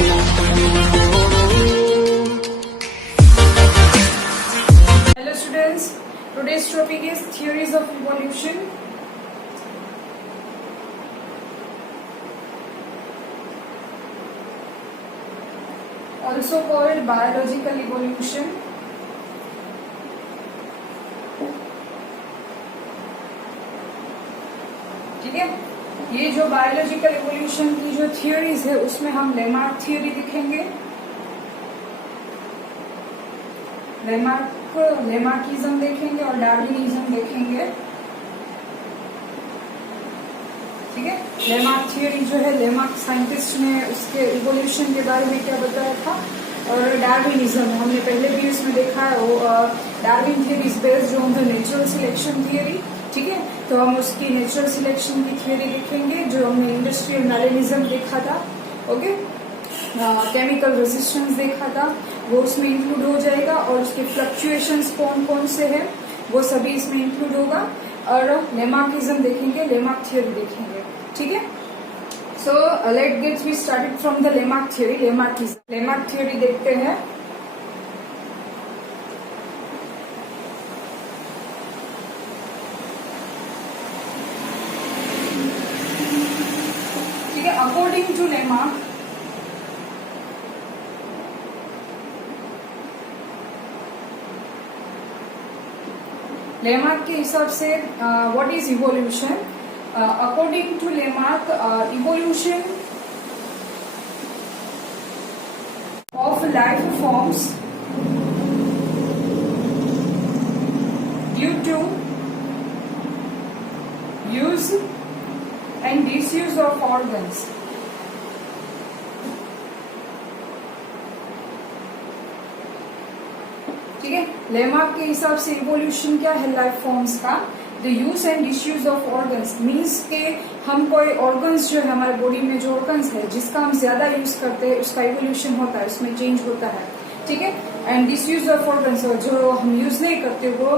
Hello students, today's topic is theories of evolution. Also called biological evolution. ठीक है, ये जो बायोलॉजिकल इवोल्यूशन की जो थियोरीज है उसमें हम लेमार्क थियोरी दिखेंगे, लेमार्किज्म देखेंगे और डार्विनिज्म देखेंगे। ठीक है, लेमार्क थियोरी जो है, लेमार्क साइंटिस्ट ने उसके इवोल्यूशन के बारे में क्या बताया था, और डार्विनिज्म हमने पहले भी इसमें देखा है, वो Darwin theory is based on the natural selection theory. ठीक है, तो हम उसकी नेचुरल सिलेक्शन की थियोरी देखेंगे, जो हमने इंडस्ट्रियल मेलेनिज्म देखा था। ओके, केमिकल रेजिस्टेंस देखा था, वो उसमें इंक्लूड हो जाएगा, और उसके फ्लक्चुएशंस कौन कौन से हैं वो सभी इसमें इंक्लूड होगा। और लेमार्किज्म देखेंगे, लेमार्क थियोरी देखेंगे। ठीक है, so let get we started from the Lamarck theory. Lamarck theory देखते हैं। ठीक है, अकॉर्डिंग टू लेमार्क, लेमार्क के हिसाब से what is evolution? According to Lamarck, evolution of life forms due to use and disuse of organs. ठीक है, Lamarck के हिसाब से इवोल्यूशन क्या है लाइफ फॉर्म्स का? The use and disuse of organs means के हम कोई ऑर्गन्स जो है हमारे बॉडी में, जो ऑर्गन्स है जिसका हम ज्यादा यूज करते हैं उसका इवोल्यूशन होता है, उसमें चेंज होता है। ठीक है, एंड डिसयूज ऑफ ऑर्गन्स जो हम यूज नहीं करते वो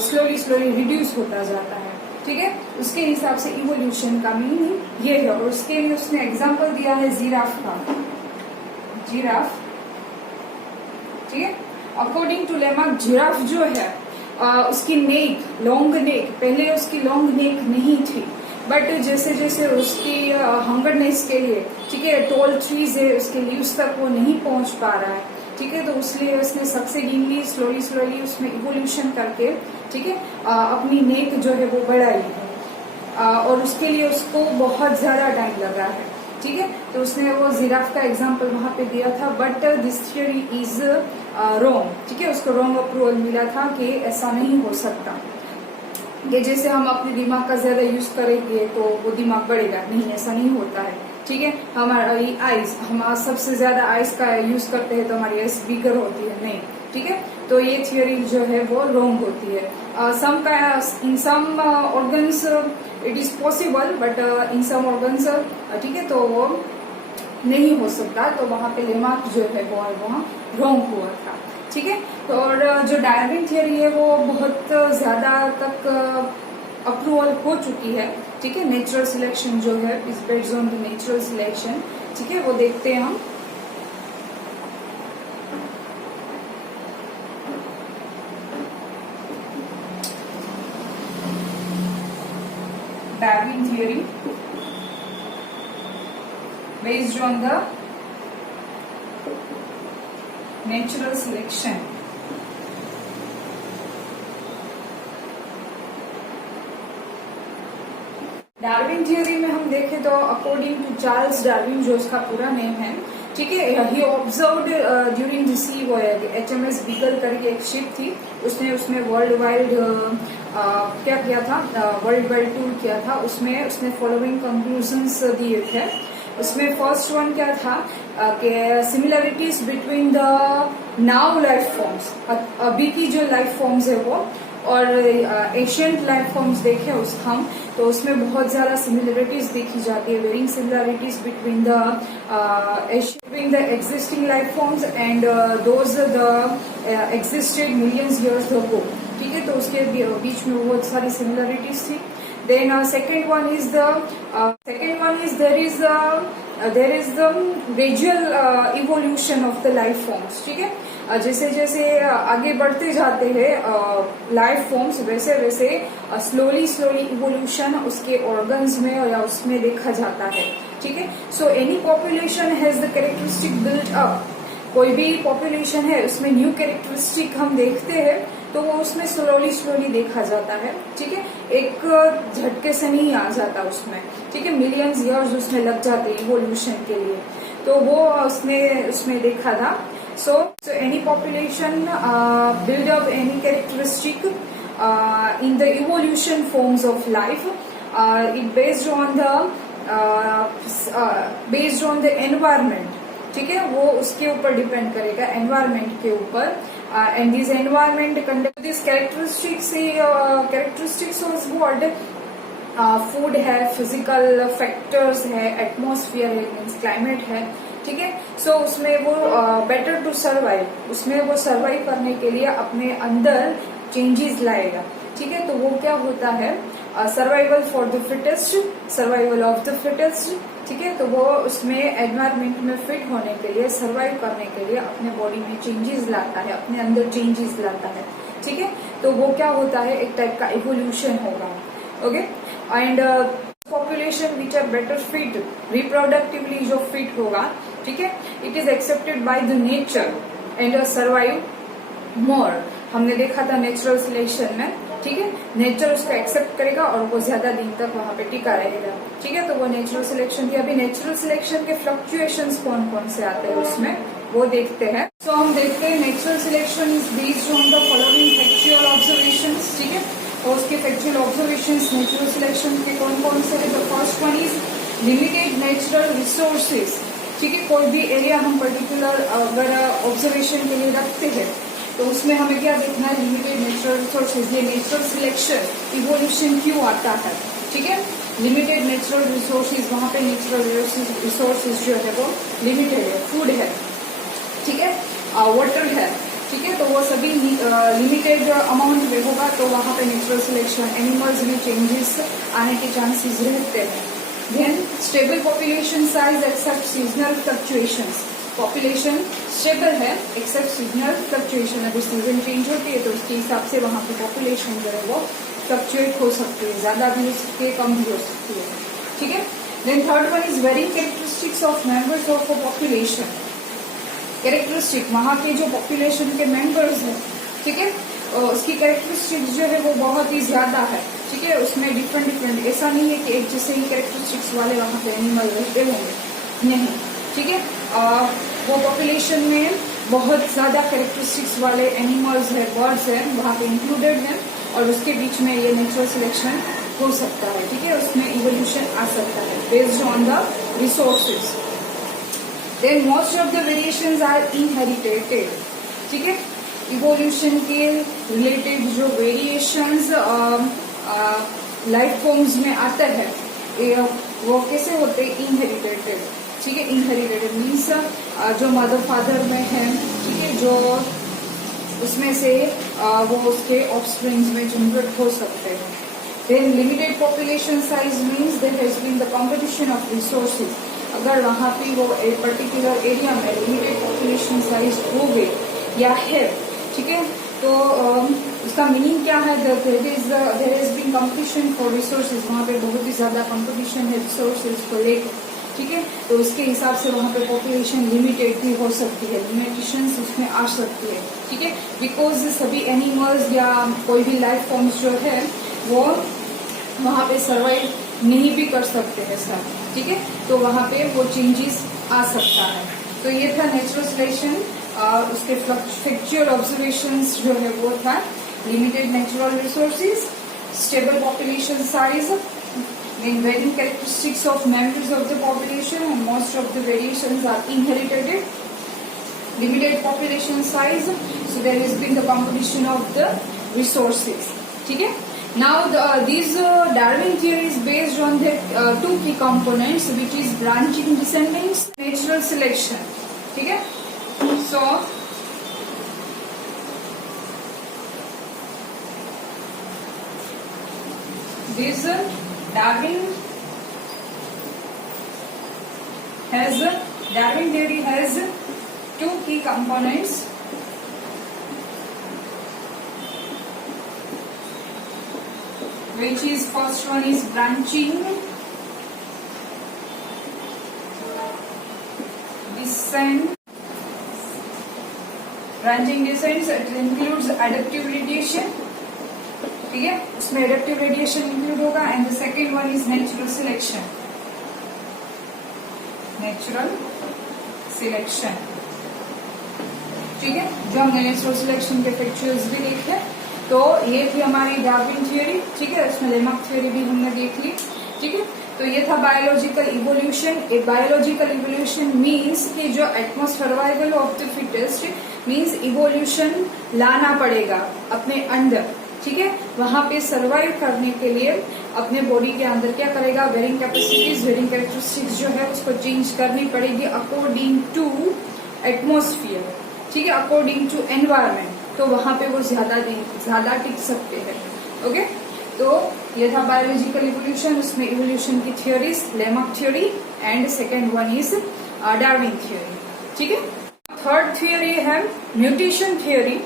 स्लोली रिड्यूस होता जाता है। ठीक है, उसके हिसाब से इवोल्यूशन का मीनिंग ये है, और उसके लिए उसने एग्जाम्पल दिया है जिराफ का, जिराफ। ठीक है, अकॉर्डिंग टू लेमार्क जिराफ जो है उसकी नेक, लॉन्ग नेक, पहले उसकी लॉन्ग नेक नहीं थी, बट जैसे जैसे उसकी हंगरनेस के लिए, ठीक है, टॉल ट्रीज है उसके लीव्स तक वो नहीं पहुंच पा रहा है। ठीक है, तो उसलिए उसने सक्सेसिवली स्लोली उसमें इवोल्यूशन करके, ठीक है, अपनी नेक जो है वो बढ़ाई है, और उसके लिए उसको बहुत ज्यादा टाइम लगा है। ठीक है, तो उसने वो जिराफ का एग्जाम्पल वहां पे दिया था, but this theory is wrong. ठीक है, उसको रॉन्ग अप्रूवल मिला था कि ऐसा नहीं हो सकता, कि जैसे हम अपने दिमाग का ज्यादा यूज करेंगे तो वो दिमाग बढ़ेगा, नहीं, ऐसा नहीं होता है। ठीक है, हमारी आइज, हम सबसे ज्यादा आइज का यूज करते हैं तो हमारी आइज बिगर होती है, नहीं। ठीक है, तो ये थियोरी जो है वो रॉन्ग होती है। In some organs it is possible, but in some organs, ठीक है, तो वो नहीं हो सकता, तो वहां पे लेमार्क जो है वो वहां रॉन्ग हुआ था। ठीक है, तो और जो डार्विन थियोरी है वो बहुत ज्यादा तक अप्रूवल हो चुकी है। ठीक है, नेचुरल सिलेक्शन जो है is based on the natural selection. ठीक है, वो देखते हैं हम। Darwin theory based on the natural selection. Darwin theory में हम देखें तो अकॉर्डिंग टू चार्ल्स डार्विन, जो उसका पूरा नेम है, ठीक है, he observed during the sea voyage, HMS Beagle करके एक शिप थी, उसने वर्ल्ड वाइड क्या किया था, वर्ल्ड वाइड टूर किया था। उसमें उसने फॉलोइंग कंक्लूजन्स दिए थे। उसमें फर्स्ट वन क्या था कि similarities between the now life forms, अभी की जो लाइफ फॉर्म्स है वो, और एशियंट लाइफ फॉर्म्स देखे हम, तो उसमें बहुत ज्यादा सिमिलरिटीज देखी जाती है, varying similarities between the existing life forms and those the existed millions years ago. ठीक है, तो उसके बीच में बहुत सारी सिमिलरिटीज थी। Then second one is there is the gradual evolution of the life forms. ठीक है, जैसे जैसे आगे बढ़ते जाते हैं लाइफ फॉर्म्स, वैसे वैसे स्लोली इवोल्यूशन उसके ऑर्गन्स में या उसमें देखा जाता है. ठीक है, so any population has the characteristic built up. कोई भी पॉपुलेशन है उसमें न्यू कैरेक्टरिस्टिक हम देखते हैं तो वो उसमें स्लोली देखा जाता है. ठीक है, एक झटके से नहीं आ जाता उसमें. ठीक है, मिलियंस ईयर्स उसमें लग जाते हैं इवोल्यूशन के लिए, तो वो उसमें देखा था. So any population build up any characteristic in the evolution forms of life. It based on the environment. ठीक है, वो उसके ऊपर डिपेंड करेगा, एनवायरमेंट के ऊपर. And this environment conduct this characteristics of what, food है, फिजिकल फैक्टर्स है, एटमॉस्फेयर है, मीन्स क्लाइमेट है. ठीक है, सो उसमें वो बेटर टू सर्वाइव, उसमें वो सर्वाइव करने के लिए अपने अंदर चेंजेस लाएगा. ठीक है, तो वो क्या होता है, survival for the fittest, survival of the fittest. ठीक है, तो वो उसमें एनवायरमेंट में फिट होने के लिए, सर्वाइव करने के लिए अपने बॉडी में चेंजेस लाता है, अपने अंदर चेंजेस लाता है. ठीक है, तो वो क्या होता है, एक टाइप का इवोल्यूशन होगा. Okay, and population which are better fit, reproductively जो फिट होगा. ठीक है, it is accepted by the nature and survive more. हमने देखा था नेचुरल सिलेक्शन में. ठीक है, नेचर उसको एक्सेप्ट करेगा और वो ज्यादा दिन तक वहां पे टिका रहेगा. ठीक है, तो वो नेचुरल सिलेक्शन थी. अभी नेचुरल सिलेक्शन के फ्लक्चुएशंस कौन कौन से आते हैं उसमें, वो देखते हैं. तो हम देखते हैं natural selection is based on the following factual observations. ठीक है, और उसके फैक्चुअल ऑब्जर्वेशंस नेचुरल सिलेक्शन के कौन कौन से है. The first one is limited natural resources. ठीक है, कोई भी एरिया हम पर्टिकुलर अगर ऑब्जर्वेशन के लिए रखते हैं तो उसमें हमें क्या देखना है, लिमिटेड नेचुरल रिसोर्सेज. ये नेचुरल सिलेक्शन इवोल्यूशन क्यों आता है. ठीक है, लिमिटेड नेचुरल रिसोर्सेज, वहां पे नेचुरल रिसोर्सेज जो है वो लिमिटेड है. फूड है, ठीक है, वाटर है. ठीक है, तो वो सभी लिमिटेड अमाउंट में होगा, तो वहां पे नेचुरल सिलेक्शन, एनिमल्स में चेंजेस आने के चांसेस रहते हैं. Then stable population size except seasonal fluctuations. Population stable है एक्सेप्ट सीजनल फ्लक्चुएशन. अगर सीजन चेंज होती है तो उसके हिसाब से वहां पे पॉपुलेशन जो है वो फ्लक्चुएट हो सकती है, ज्यादा भी हो सकती है, कम भी हो सकती है. ठीक है, then third one is very characteristics of members of a population. Characteristic, वहां के जो पॉपुलेशन के मेंबर्स हैं, ठीक है, उसकी कैरेक्टरिस्टिक्स जो है वो बहुत ही ज्यादा है. ठीक है, उसमें डिफरेंट, ऐसा नहीं है कि एक जैसे ही कैरेक्टरिस्टिक्स वाले वहां पे एनिमल रहते होंगे, नहीं. ठीक है, वो पॉपुलेशन में बहुत ज्यादा कैरेक्टरिस्टिक्स वाले एनिमल्स है, बर्ड्स है, वहां पे इंक्लूडेड है, और उसके बीच में ये नेचुरल सिलेक्शन हो सकता है. ठीक है, उसमें इवोल्यूशन आ सकता है based on the resources. Then most of the variations are inherited. ठीक है, इवोल्यूशन के रिलेटेड जो वेरिएशंस लाइफ फॉर्म्स में आता है वो कैसे होते हैं, इनहेरिटेड. ठीक है, इनहेरिटेड मीन्स जो मदर फादर में है, ठीक है, जो उसमें से वो उसके ऑफस्प्रिंग्स में जनरेट हो सकते हैं. Then limited population size means there has been the competition of resources. अगर वहां पे वो एक पर्टिकुलर एरिया में लिमिटेड पॉपुलेशन साइज हो गई या है, ठीक है, तो उसका मीनिंग क्या है, there has been competition for resources. वहां पे बहुत ही ज्यादा कंपटीशन है रिसोर्सेज को लेकर. ठीक है, तो उसके हिसाब से वहां पे पॉपुलेशन लिमिटेड भी हो सकती है, लिमिटेशंस उसमें आ सकती है. ठीक है, बिकॉज सभी एनिमल्स या कोई भी लाइफ फॉर्म्स जो है वो वहां पे सर्वाइव नहीं भी कर सकते हैं सर. ठीक है, तो वहां पे वो चेंजेस आ सकता है. तो ये था नेचुरल सिलेक्शन. उसके फैक्चुअल ऑब्जर्वेशंस जो है वो था limited natural resources, stable population size, then varying characteristics of members of the population, and most of the variations are inherited. Limited population size, so there has been the competition of the resources. ठीक है, now these Darwin theory is based on the two key components, which is branching descendants, natural selection. ठीक है, so this Darwin theory has two key components. Which is first one is branching descent. Branching descent, it includes adaptive radiation. ठीक है, उसमें adaptive radiation include होगा. And the second one is natural selection. Natural selection. ठीक है, जो हमने natural selection के factors भी देखे. तो ये थी हमारी डार्विन थ्योरी. ठीक है, इसमें लेमार्क थ्योरी भी हमने देख ली. ठीक है, तो ये था बायोलॉजिकल इवोल्यूशन. एक बायोलॉजिकल इवोल्यूशन मीन्स कि जो atmosphere survival of the fittest means evolution लाना पड़ेगा अपने अंदर. ठीक है, वहां पे सर्वाइव करने के लिए अपने बॉडी के अंदर क्या करेगा, वेरिंग कैपेसिटीज, वेरिंग कैरेक्टरिस्टिक्स जो है उसको चेंज करनी पड़ेगी अकॉर्डिंग टू एटमॉस्फियर. ठीक है, अकॉर्डिंग टू एनवायरमेंट. तो वहां पे वो ज्यादा टिक सकते हैं. ओके, तो ये था बायोलॉजिकल इवोल्यूशन. उसमें इवोल्यूशन की theories Lamarck theory and second one is Darwin theory. ठीक है, थर्ड थ्योरी है mutation theory.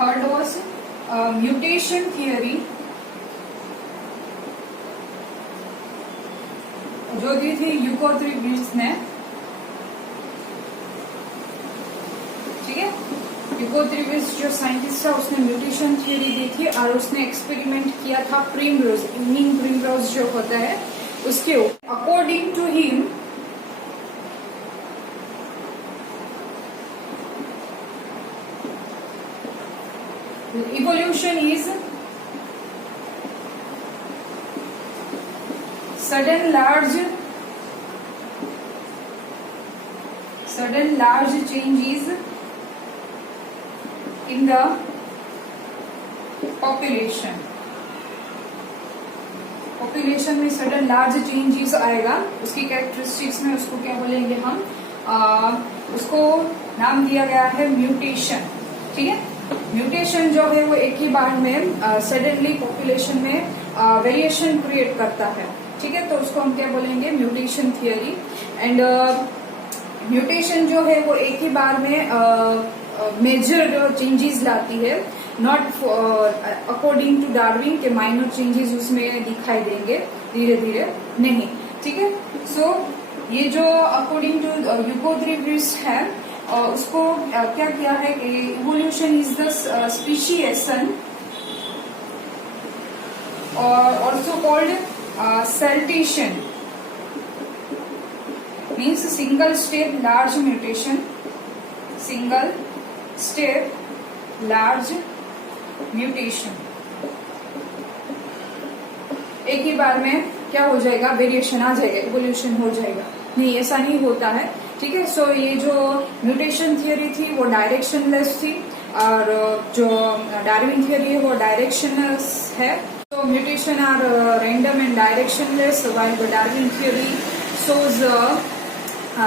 Third was mutation theory, जो दी थी यूकोथ्रीविट्स ने. ठीक है, यूकोथ्रीविट्स जो साइंटिस्ट था उसने म्यूटेशन थ्योरी दी थी और उसने एक्सपेरिमेंट किया था प्रिमरोज, इवनिंग प्रिमरोज जो होता है उसके ऊपर. According to him evolution is sudden large changes in the population. Population में सडन लार्ज चेंजेस आएगा. उसकी कैरेक्टरिस्टिक्स में उसको क्या बोलेंगे हम, उसको नाम दिया गया है म्यूटेशन. ठीक है, म्यूटेशन जो है वो एक ही बार में सडनली पॉपुलेशन में वेरिएशन क्रिएट करता है. ठीक है, तो उसको हम क्या बोलेंगे, म्यूटेशन थियरी. एंड म्यूटेशन जो है वो एक ही बार में मेजर चेंजेस लाती है. नॉट अकॉर्डिंग टू डार्विन के माइनर चेंजेस उसमें दिखाई देंगे धीरे धीरे नहीं. ठीक है, सो ये जो अकॉर्डिंग टू यूकोथ्रीविट्स है उसको क्या किया है कि इवोल्यूशन इज द स्पीशिएशन और also called saltation. Means single step large mutation. Single step large mutation, एक ही बार में क्या हो जाएगा, वेरिएशन आ जाएगा, इवोल्यूशन हो जाएगा. नहीं, ऐसा नहीं होता है. ठीक है, सो ये जो म्यूटेशन थियरी थी वो डायरेक्शनलेस थी और जो डार्विन थियरी है वो डायरेक्शनलेस है. तो mutation are random and directionless while the Darwin theory shows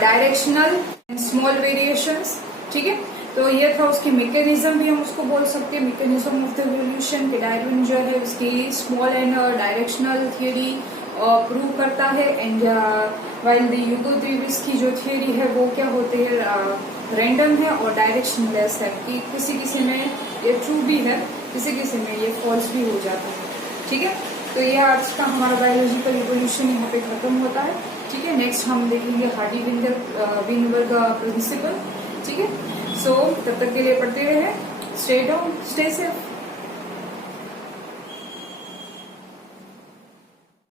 directional and small variations. ठीक है, तो ये था उसकी मैकेनिज्म भी हम उसको बोल सकते हैं, मैकेनिज्म ऑफ द इवोल्यूशन के. डार्विन जो है उसकी small and directional theory prove करता है. एंड वाइल द यूकोथ्रीविट्स की जो थियरी है वो क्या होती है, रैंडम है और डायरेक्शनलेस है. कि किसी में ये ट्रू भी है, किसी में ये फॉल्स भी हो जाता है. ठीक है, तो ये आज का हमारा बायोलॉजिकल इवोल्यूशन यहाँ पे खत्म होता है. ठीक है, नेक्स्ट हम देखेंगे हार्डी-विनबर्ग प्रिंसिपल. ठीक है, सो तब तक के लिए पढ़ते रहे. Stay home, stay safe.